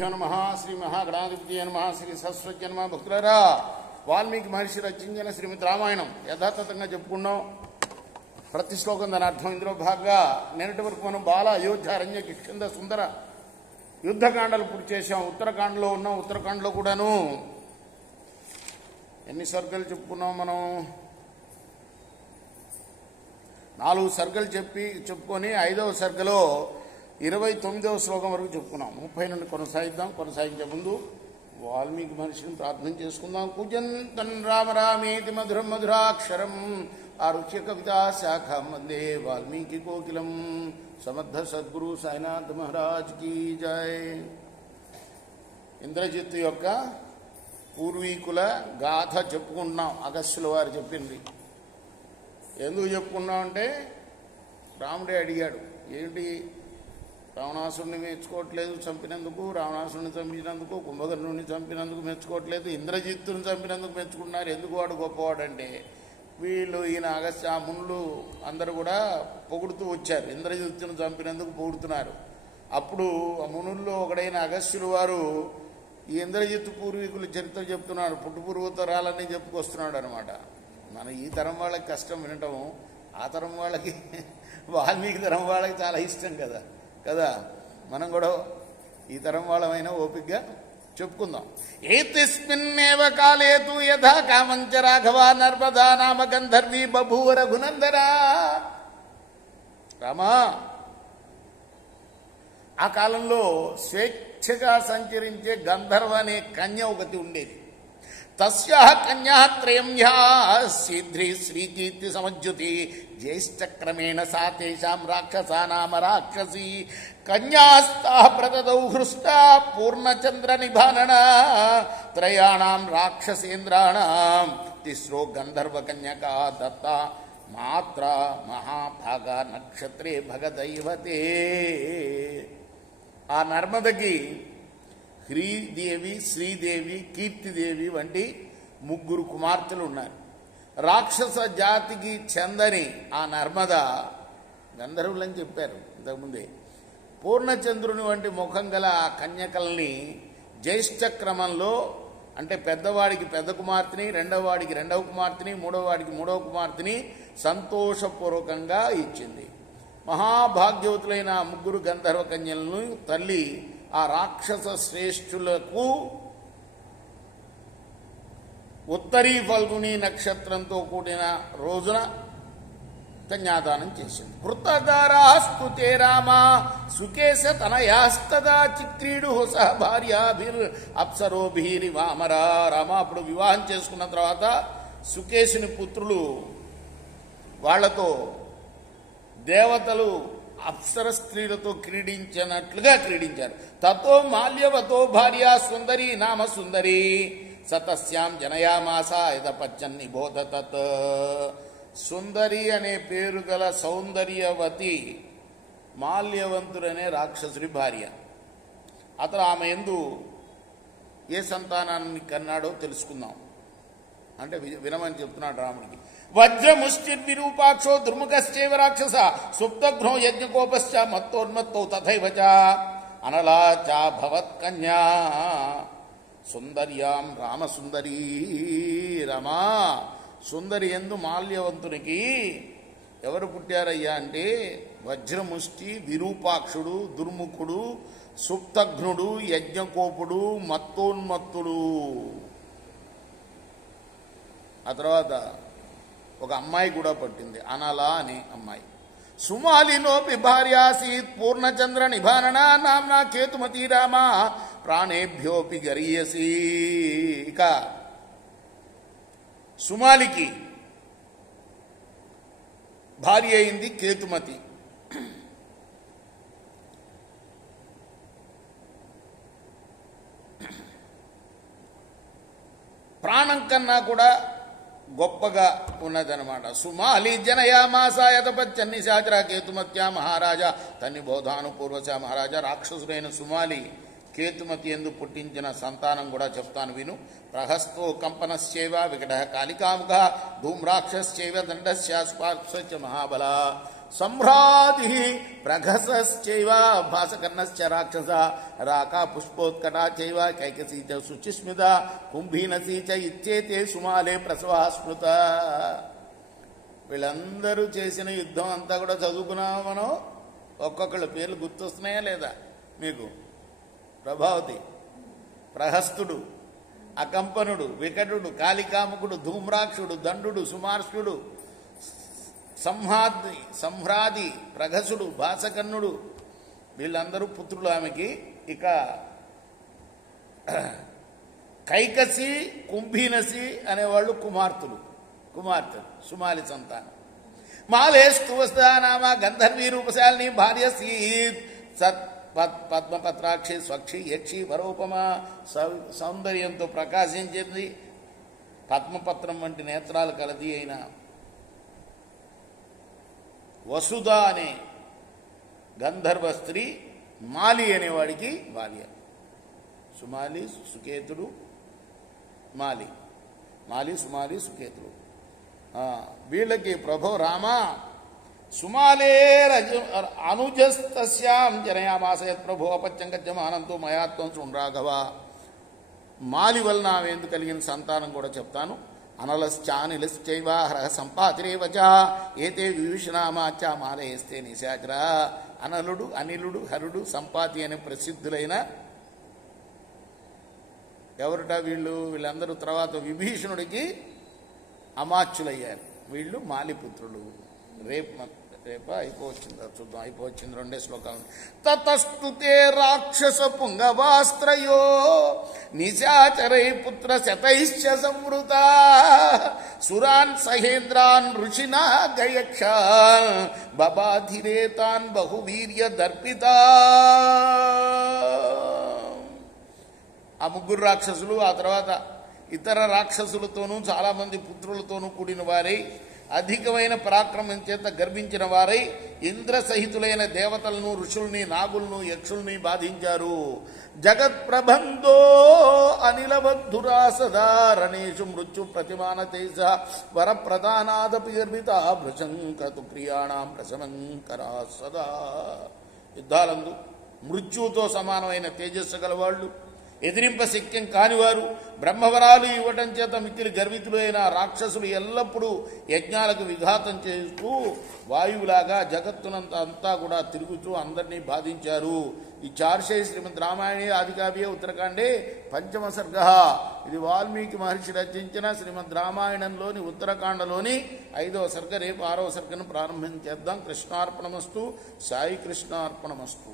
శ్రీగురుభ్యో నమః. శ్రీ మహాగణాధిపతయే నమః. శ్రీ సరస్వతి నమః. భక్తులారా, వాల్మీకి మహర్షి రచించిన శ్రీమద్ రామాయణం యథాతథంగా చెప్పుకున్నాం. ప్రతి శ్లోకం దాని అర్థం. ఇందులో భాగంగా నిన్నటి వరకు మనం బాల, అయోధ్య, అరణ్య, కిష్కింధ, సుందర యుద్ధకాండలు పూర్తి చేశాం. ఉత్తరాఖండ్లో ఉన్నాం. ఉత్తరాఖండ్లో కూడాను ఎన్ని సర్గలు చెప్పుకున్నాం మనం? 4 సర్గలు చెప్పుకొని 5వ సర్గలో 29వ శ్లోకం వరకు చెప్పుకున్నాం. 30 నుండి కొనసాగిద్దాం. కొనసాగించే ముందు వాల్మీకి మహర్షిని ప్రార్థన చేసుకుందాం. కూజంతన్ రామ రామేతి మధురం మధురాక్షరం ఆరుహ్య కవితా శాఖం వందే వాల్మీకి కోకిలం. సమర్థ సద్గురు సాయినాథ్ మహారాజ్ కీ జై. ఇంద్రజిత్తు యొక్క పూర్వీకుల గాథ చెప్పుకుంటున్నాం. అగస్త్యుల వారు చెప్పింది. ఎందుకు చెప్పుకున్నాం అంటే, రాముడే అడిగాడు, ఏంటి రావణాసురుని మెచ్చుకోవట్లేదు చంపినందుకు, రావణాసురుని చంపినందుకు, కుంభకర్ణుని చంపినందుకు మెచ్చుకోవట్లేదు, ఇంద్రజిత్తుని చంపినందుకు మెచ్చుకున్నారు. ఎందుకు వాడు గొప్పవాడంటే, వీళ్ళు ఈయన అగస్త్య మునులు అందరూ కూడా పొగుడుతూ వచ్చారు. ఇంద్రజిత్తుని చంపినందుకు పొగుడుతున్నారు. అప్పుడు ఆ మునుల్లో ఒకడైన అగస్త్యులు వారు ఈ ఇంద్రజిత్తు పూర్వీకుల చరిత్ర చెప్తున్నాడు. పుట్టుపూర్వోత్తరాలన్నీ చెప్పుకొస్తున్నాడు అనమాట. మన ఈ తరం వాళ్ళకి కష్టం వినటం, ఆ తరం వాళ్ళకి, వాల్మీకి తరం వాళ్ళకి చాలా ఇష్టం కదా. మనం కూడా ఈ తరం వాళ్ళమైనా ఓపికగా చెప్పుకుందాం. ఏతిస్మిన్నేవ కాలేతు యథా కామంచ రాఘవ నర్మదా నామ గంధర్వీ బభూవ రఘునందనా. రామా, ఆ కాలంలో స్వేచ్ఛగా సంచరించే గంధర్వ అనే కన్య ఒకటి ఉండేది. తస్యాః కన్యాత్రయం యా సిద్ధ్రీ శ్రీకీర్తి సమజ్యుతి జ్యేష్ఠక్రమేణ సా తేషాం రాక్షసానామ రాక్షసీ కన్యాస్తాః ప్రదదౌ హృష్టా పూర్ణచంద్ర నిభానన త్రయాణాం రాక్షసేంద్రాణాం తిస్రో గంధర్వ కన్యకా దత్త మాత్ర మహాభాగ నక్షత్రే భగదైవతే. ఆ నర్మదకి హ్రీదేవి, శ్రీదేవి, కీర్తిదేవి వంటి 3 కుమార్తెలు ఉన్నారు. రాక్షస జాతికి చెందని ఆ నర్మద, గంధర్వులని చెప్పారు ఇంతకుముందే, పూర్ణచంద్రుని వంటి ముఖం గల ఆ కన్యకల్ని జ్యేష్ఠ క్రమంలో, అంటే పెద్దవాడికి పెద్ద కుమార్తెని, రెండవవాడికి రెండవ కుమార్తెని, మూడవవాడికి మూడవ కుమార్తెని సంతోషపూర్వకంగా ఇచ్చింది. మహాభాగ్యవతులైన 3 గంధర్వ కన్యలను తల్లి ఆ రాక్షస శ్రేష్ఠులకు ఉత్తరీ ఫల్గుని నక్షత్రంతో కూడిన రోజున కన్యాదానం చేసింది. కృతదారాస్తుతే రామ సుకేశ తనయాస్తదా చిక్రీడు సహ భార్యాభిర్ అప్సరోభిరివామరా. రామ అప్పుడు వివాహం చేసుకున్న తర్వాత సుకేశుని పుత్రులు వాళ్లతో దేవతలు అప్సర స్త్రీలతో క్రీడించినట్లుగా క్రీడించారు. తతో మాల్యవతో భార్య సుందరి నామ సుందరి సతస్యాం జనయామాస యథపచ్చన్ నిబోధ తత్. సుందరి అనే పేరు గల సౌందర్యవతి మాల్యవంతుడనే రాక్షసుడి భార్య. అతను ఆమె యందు ఏ సంతానాన్ని కన్నాడో తెలుసుకుందాం అంటే వినమని చెప్తున్నాడు రాముడికి. వజ్రముష్టిర్విరూపాక్షో దుర్ముఖశ్చైవ రాక్షస సుప్తఘ్నో యజ్ఞకోపశ్చ మత్తోన్మత్తౌ తథైవ చ అనలా చ భవత్కన్యా సుందర్యాం రామసుందరీ. రమా, సుందరి యందు మాల్యవంతునికి ఎవరు పుట్టారయ్యా అంటే, వజ్రముష్టి, విరూపాక్షుడు, దుర్ముఖుడు, సుప్తఘ్నుడు, యజ్ఞకోపుడు, మత్తోన్మత్తుడు. ఆ తర్వాత ఒక అమ్మాయి కూడా పట్టింది, అనలా అనే అమ్మాయి. సుమాలినోపి భార్యాసీత్ పూర్ణచంద్ర నిభానన నామ్నా కేతుమతి రామ ప్రాణేభ్యోపి గరీయసి. ఇక సుమాలికి భార్య అయింది కేతుమతి. ప్రాణం కన్నా కూడా గొప్పగా ఉన్నదనమాట. సుమాలి జనయామాస యథపచ్చన్ని శాచర కేతుమత్యా మహారాజా తన్ని బోధానుపూర్వశ. మహారాజా, రాక్షసుడైన సుమాలి కేతుమతి ఎందు పుట్టించిన సంతానం కూడా చెప్తాను విను. ప్రహస్తో కంపనశ్చైవ వికట కాళికాముఖ ధూమ్రాక్షశ్చైవ దండస్య స్పార్శ్చ మహాబల. సంభ్రాది ప్రఘసశ్చైవ భాసకర్ణశ్చ రాక్షస రాకా పుష్పోత్కటా చైవ కైకసీ చ శుచిస్మిత కుంభీనసీ చ ఇచ్చేతే సుమాలే ప్రసవా స్మృత. వీళ్ళందరూ చేసిన యుద్ధం అంతా కూడా చదువుకున్నామా మనం? ఒక్కొక్కళ్ళ పేర్లు గుర్తొస్తున్నాయా లేదా మీకు? ప్రభావతి, ప్రహస్తుడు, అకంపనుడు, వికటుడు, కాళికాముకుడు, ధూమ్రాక్షుడు, దండు, సుమార్ష్యుడు, సంహ్రాది, ప్రఘసుడు, భాసకర్ణుడు, వీళ్ళందరూ పుత్రులు ఆమెకి. ఇక కైకసి, కుంభీనసి అనేవాళ్ళు కుమార్తెలు సుమాలి సంతానం. మాలేస్తు వస్తానామ గంధర్వీ రూపశాలిని భార్య సీత్ సత్ పద్మపత్రాక్షి స్వక్షి యక్షి వరోపమ సౌందర్యంతో ప్రకాశించింది. పద్మపత్రం వంటి నేత్రాలు కలది అయిన వసుధ అనే గంధర్వ స్త్రీ మాలి అనేవాడికి భార్య. సుమాలి, సుకేతుడు, మాలి, సుమాలి, సుకేతుడు. వీళ్ళకి ప్రభో రామ సుమాలే అనుజస్తస్యాం జనయామాస యత్ ప్రభో అపత్యంగత్యమానంతో మయాత్వం శృణ్రాఘవ. మాలి వలన ఆమె కలిగిన సంతానం కూడా చెప్తాను. అనలశ్చానిలశ్చైవ హరః సంపాతిరేవ చ ఏతే విభీషణామాచ మాలయేస్తే నిశాచర. అనలుడు, అనిలుడు, హరుడు, సంపాతి అనే ప్రసిద్ధులైన ఎవరుట వీళ్ళందరూ తర్వాత విభీషణుడికి అమాత్యులయ్యారు. వీళ్ళు మాలిపుత్రులు. రేపు అయిపోవచ్చింది, చూద్దాం. అయిపోవచ్చింది, 2 శ్లోకాలు. తతస్తుతే రాక్షస పుంగవాస్త్రయో నిశాచరై పుత్ర శతైశ్చ సంవృత సురాన్ సహేంద్రాన్ ఋషినా గయక్షాన్ బబాధిరేతాన్ బహువీర్య దర్పితా. ఆ ముగ్గురు రాక్షసులు ఆ తర్వాత ఇతర రాక్షసులతోనూ చాలామంది పుత్రులతోనూ కూడిన వారై అధికమైన పరాక్రమం చేత గర్వించిన వారై ఇంద్రసహితులైన దేవతలను, ఋషుల్ని, నాగుల్ను, యక్షుల్ని బాధించారు. జగత్ప్రబంధో అనిలవద్ధురా సదా రణేషు మృత్యు ప్రతిమాన తేజ వరప్రధానాదపి గర్భిత భృశంకతు ప్రియాణం ప్రశమంకరా సదా. యుద్ధాలందు మృత్యువుతో సమానమైన తేజస్సు గలవాళ్ళు, ఎదిరింప శక్యం కానివారు, బ్రహ్మవరాలు ఇవ్వటం చేత మిక్కిలి గర్వితులు అయిన రాక్షసులు ఎల్లప్పుడూ యజ్ఞాలకు విఘాతం చేస్తూ వాయువులాగా జగత్తునంతా కూడా తిరుగుతూ అందరినీ బాధించారు. ఈ చార్షే శ్రీమద్ రామాయణే ఆదికావ్యే ఉత్తరకాండే పంచమ సర్గ. ఇది వాల్మీకి మహర్షి రచించిన శ్రీమద్ రామాయణంలోని ఉత్తరకాండలోని 5వ సర్గ. రేపు 6వ సర్గను ప్రారంభించేద్దాం. కృష్ణార్పణమస్తు. సాయి కృష్ణార్పణమస్తు.